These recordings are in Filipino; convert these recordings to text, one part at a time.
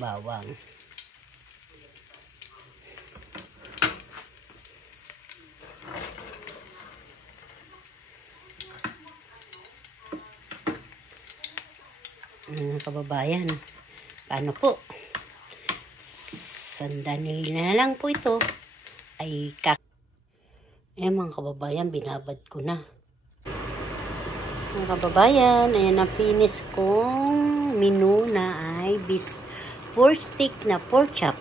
bawang. Kababayan, paano po? Sandali na lang po ito. Ay mga kababayan, binabad ko na. Mga kababayan, ayan ang finish kong menu na ay pork stick na pork chop.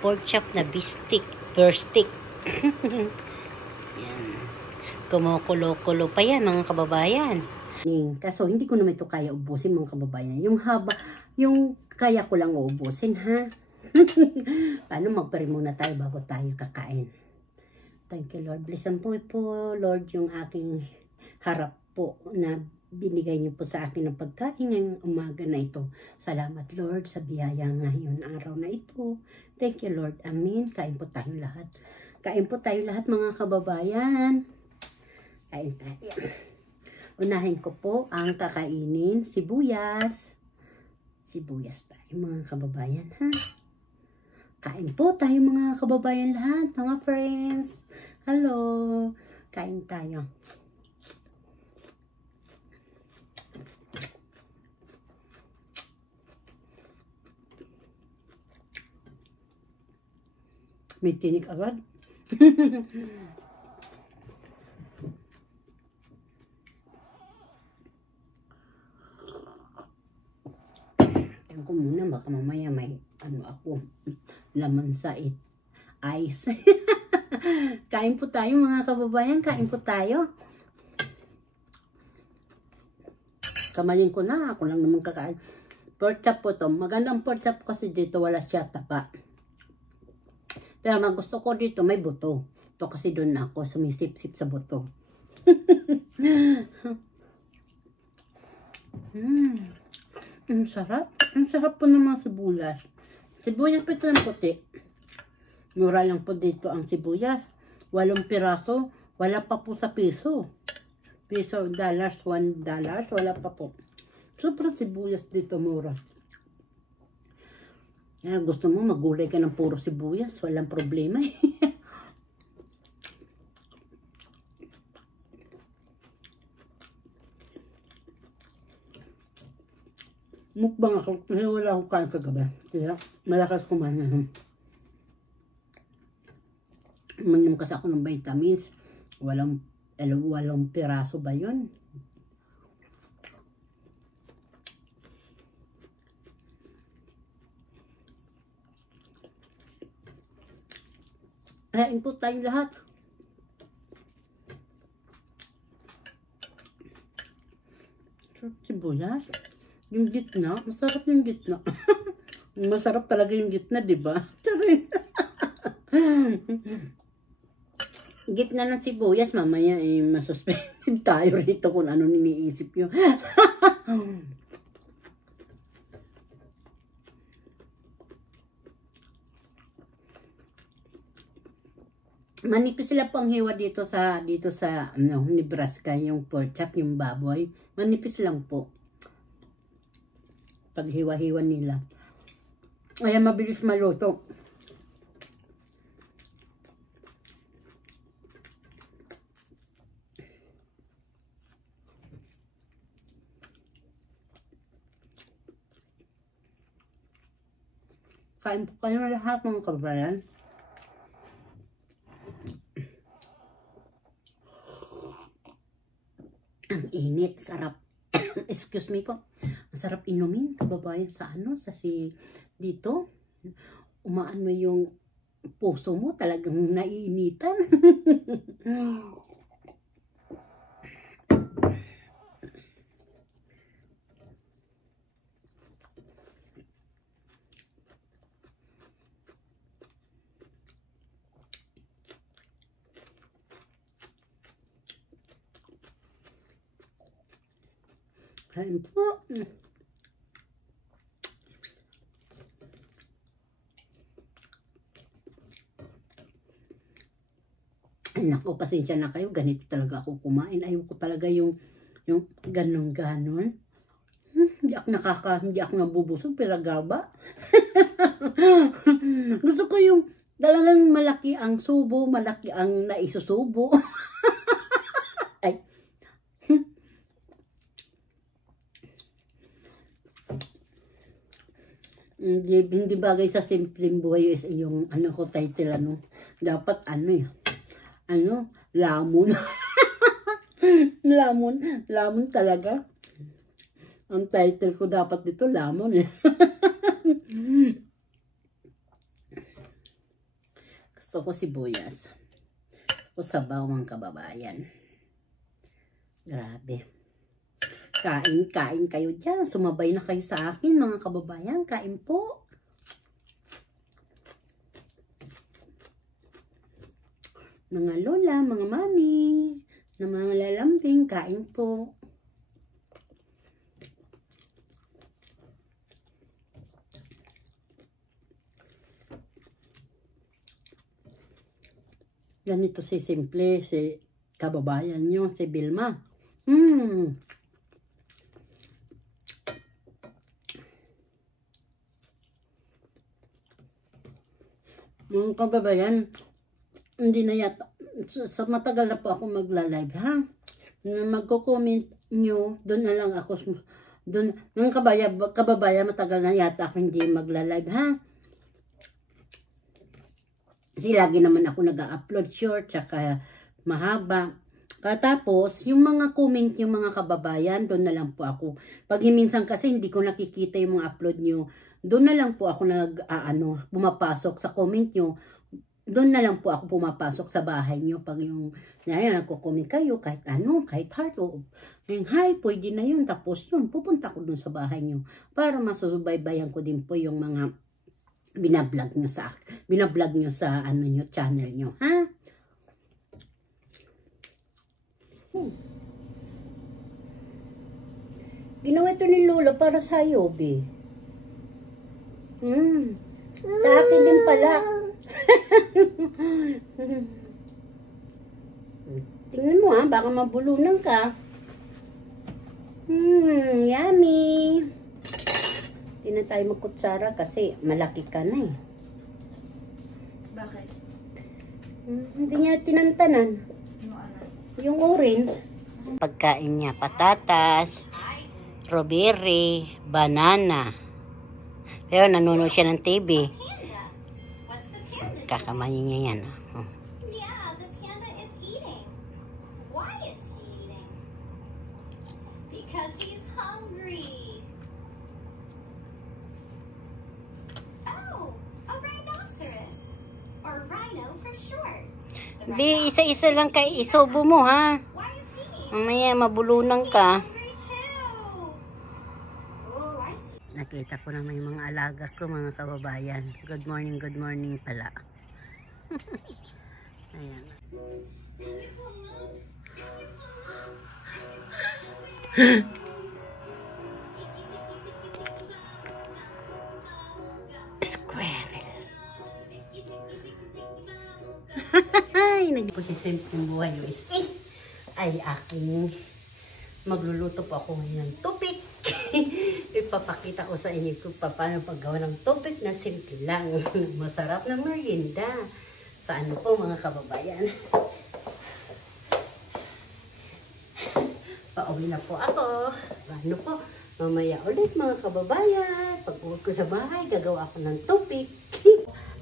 Pork chop na beef stick. Pork stick. Ayan. Kumukulo-kulo pa yan mga kababayan. Kaso hindi ko naman ito kaya ubusin mga kababayan. Yung kaya ko lang ubusin ha. Paano magpare muna tayo bago tayo kakain. Thank you Lord. Blessan po Lord yung aking harap po na binigay niyo po sa akin ng pagkain ngayong umaga na ito. Salamat Lord sa biyaya ngayon araw na ito. Thank you Lord. Amen. Kain po tayo lahat. Kain po tayo lahat mga kababayan. Kain tayo. Unahin ko po ang kakainin, sibuyas. Sibuyas tayo mga kababayan ha. Kain po tayo mga kababayan lahat, mga friends. Hello. Kain tayo. May tinik agad. Ko muna baka mamaya may ako laman sa ice. Kain po tayo mga kababayan, kain po tayo. Kamayin ko na, ako lang naman kakain. Pork chop po to. Magandang pork chop kasi dito wala siya tapa. Pero magusto ko dito may buto. Ito kasi doon ako sumisip-sip sa buto. Ang sarap. Ang sarap po ng mga sibuyas. Sibuyas po ito ng puti. Mura lang po dito ang sibuyas. 8 piraso. Wala pa po sa piso. Piso, dollars, $1. Wala pa po. Sobrang sibuyas dito mura. Gusto mo magulay ka ng puro sibuyas. Walang problema eh. Mukbang ako kasi wala akong kain kagabi. Kaya malakas kumain. Uminom kasi ako ng vitamins. Walang piraso ba yun? Kain po tayo lahat. Sibuyas. Yung gitna, masarap yung gitna. Masarap talaga yung gitna, di ba? Gitna ng sibuyas, mamaya masuspended tayo rito kung ano niniisip yun. Manipis sila po ang hiwa dito sa Nebraska, yung pork chop, yung baboy. Manipis lang po. Paghiwa-hiwa nila. Kaya mabilis maluto. Kain po kayo lahat mga kabayan. Ang init, sarap. Excuse me po. Masarap inumin, kababayan, sa dito. Umaano yung puso mo, talagang naiinitan. Kain po. Ay, naku, pasensya na kayo. Ganito talaga ako kumain. Ayoko talaga yung ganon-ganon. Hindi ako hindi ako nabubusog, pero gaba. Gusto ko yung talagang malaki ang subo, malaki ang naisusubo. Ay. Hindi bagay sa simpleng buhay yung ano ko title ano. Dapat ano eh. Ano? Lamon. Lamon talaga. Ang title ko dapat dito lamon eh. Gusto ko sibuyas. Gusto sabaw mga kababayan. Grabe. Kain kayo dyan. Sumabay na kayo sa akin mga kababayan. Kain po. Mga lola, mga mami, na mga lalambing, kain po. Ganito si simple, si kababayan nyo, si Vilma. Mga kababayan, hindi na yata, sa matagal na po ako magla-live ha. Magko-comment nyo, doon na lang ako, doon, ng kababayan, matagal na yata ako hindi magla-live ha. Kasi lagi naman ako nag-upload short, tsaka mahaba. Katapos, yung mga comment yung mga kababayan, doon na lang po ako. Pag minsan kasi hindi ko nakikita yung mga upload nyo, doon na lang po ako pumapasok sa comment nyo. Doon na lang po ako pumapasok sa bahay nyo. Pag yung, nagko-comment kayo, kahit ano, kahit heart, o yung hi, pwede na yun. Tapos yun, pupunta ko doon sa bahay nyo. Para masusubaybayan ko din po yung mga binablog nyo sa ano nyo, channel nyo. Ha? Ginawa ito ni Lola para sa Yobi. Sa akin din pala. Tingnan mo ha, baka mabulunan ka. Yummy. Hindi na tayo magkutsara kasi malaki ka na eh. Bakit? Hindi niya tinantanan. Yung orange. Pagkain niya, patatas, strawberry, banana. Pero nanonood siya ng TV. Kakamanin niya yan. Yeah, the panda is eating. Why is he eating? Because he's hungry. Oh, a rhinoceros. Or rhino for short. Bi, isa-isa lang kay isobo mo ha. Why is he eating? Mamaya mabulunan ka. Hungry too. Oh, I see. Nakita ko naman yung mga alaga ko, mga kababayan. Good morning pala. Ayan. Squirrel. Ay, nagpo si simpleng buhay US. Ay, aking magluluto po ako ngayon ng tupik. Ipapakita ko sa inyo kung paano paggawa ng tupik na simple lang. Masarap na merienda. Paano po mga kababayan? Pauwi na po ako. Paano po? Mamaya ulit mga kababayan. Pag uwi ko sa bahay, gagawa ako ng tupik.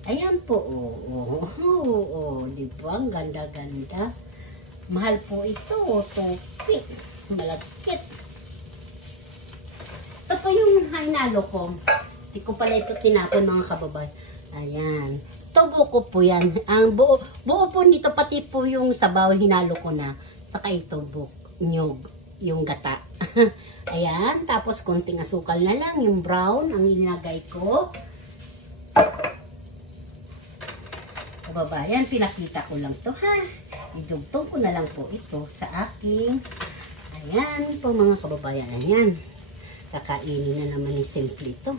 Ayan po. Di ba? Ang ganda-ganda. Mahal po ito. Tupik. Malagkit. Ito po yung hinalo ko. Hindi ko pala ito tinapon mga kababayan. Ayan. Ito buko po yan. Ang buo po nito, pati po yung sabaw, hinalo ko na. Saka ito nyog, yung gata. Ayan. Tapos konting asukal na lang. Yung brown ang inagay ko. Kababayan, pinakita ko lang to ha. Idugtong ko na lang po ito sa aking. Ayan po mga kababayan. Ayan. Kakainin na naman yung simple ito.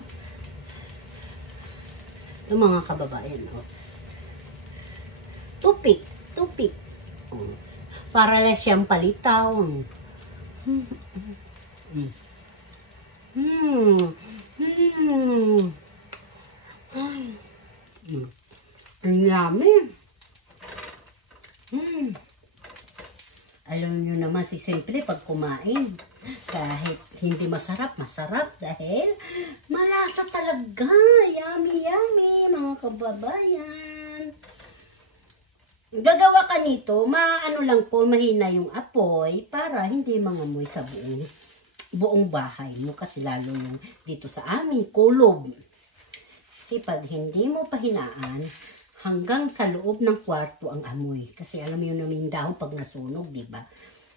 Ito mga kababayan. Oh. Tupik. Oh. Para lang siyang palitaw. Hmm. Hmm. Hmm. Ang yummy. Hmm. Alam nyo naman si Simple pag kumain, kahit hindi masarap, masarap dahil malasa talaga. Yummy, yummy, mga kababayan. Gagawa ka nito, maano lang po, mahina yung apoy para hindi mangamoy sa buong bahay mo. Kasi lalo yung dito sa amin, kulob. Kasi pag hindi mo pahinaan, hanggang sa loob ng kwarto ang amoy. Kasi alam mo yun namin dahon pag nasunog, di ba?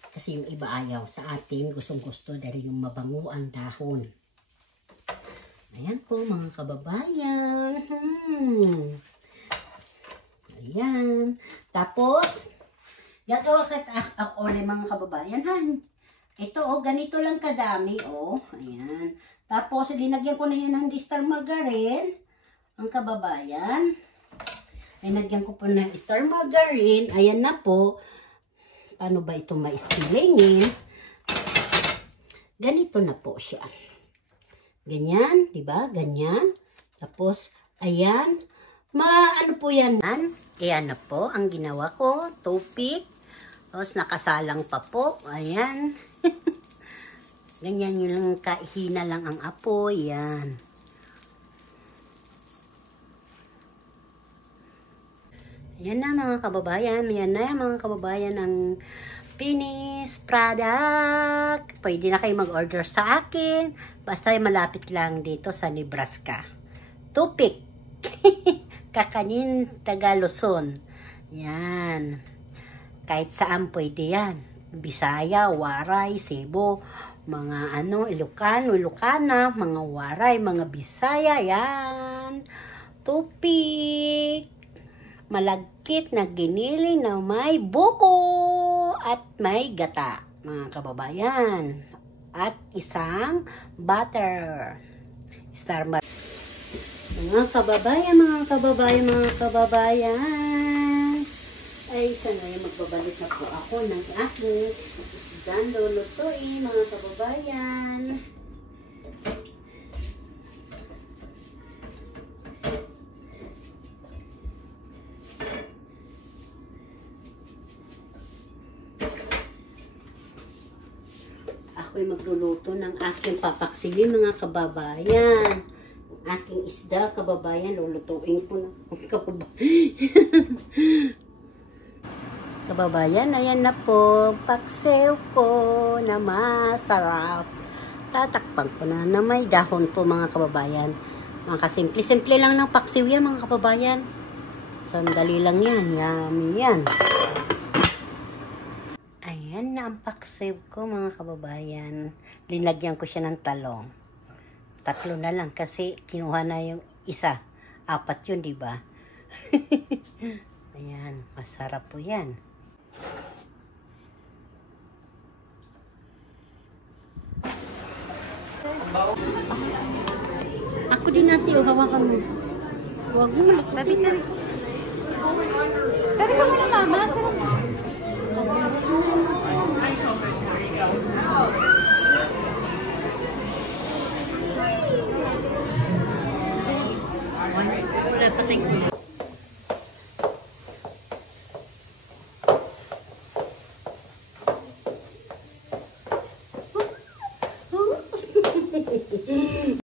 Kasi yung iba ayaw. Sa atin, gustong-gusto dahil yung mabango ang dahon. Ayan po, mga kababayan. Ayan. Tapos, gagawa ako ulit, mga kababayan. Ito, oh, ganito lang kadami, oh. Ayan. Tapos, linagyan ko na yan ng distal margarine. Ang kababayan. Linagyan ko po ng star margarine. Ayan na po. Paano ba ito ma-spillingin? Ganito na po siya. Ganyan, di ba? Ganyan. Tapos, ayan. Ano po yan? Ayan na po ang ginawa ko. Toothpick. Tapos, nakasalang pa po. Ayan. Ganyan yung kahina lang ang apoy. Ayan. Yan na mga kababayan, yan na mga kababayan ang finished product. Pwede na kayo mag-order sa akin. Basta malapit lang dito sa Nebraska. Tupik. Kakanin, Tagaluzon. Yan. Kahit saan pwede yan. Bisaya, Waray, Cebu, mga Ilocano, Ilocana, mga Waray, mga Bisaya. Yan. Tupik. Malagkit na giniling na may buko at may gata, mga kababayan. At isang butter. Star butter. Mga kababayan. Ay, sana yung magbabalik na po ako ng aking isdang lulutuin, mga kababayan. Ako'y magluluto ng aking papaksilin, mga kababayan. Aking isda, kababayan, lulutuin ko na. Kababayan, ayan na po. Paksiw ko na masarap. Tatakpan ko na may dahon po, mga kababayan. Mga kasimple-simple lang ng paksiw yan, mga kababayan. Sandali lang yan. Yummy yan. Ayan na ang paksiw ko, mga kababayan. Linagyan ko siya ng talong. 3 na lang kasi kinuha na yung isa. 4 yun, di ba? Ayan, masarap po yan. Ako din natin, hawakan mo. Huwag mo, tabi-tabi. Tabi ka muna, mama. Sarap. Wala pa tayo.